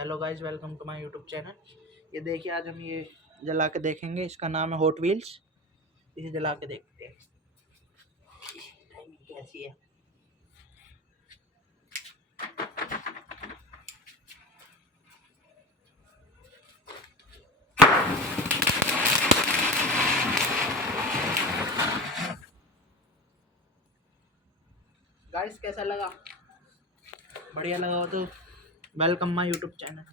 Hello guys, welcome to my YouTube channel. ये देखिए, आज हम ये जला के देखेंगे। इसका नाम है हॉट व्हील्स। इसे जला के देखते हैं टाइमिंग कैसी है। गाइस कैसा लगा? बढ़िया लगा हो तो वेलकम माय यूट्यूब चैनल।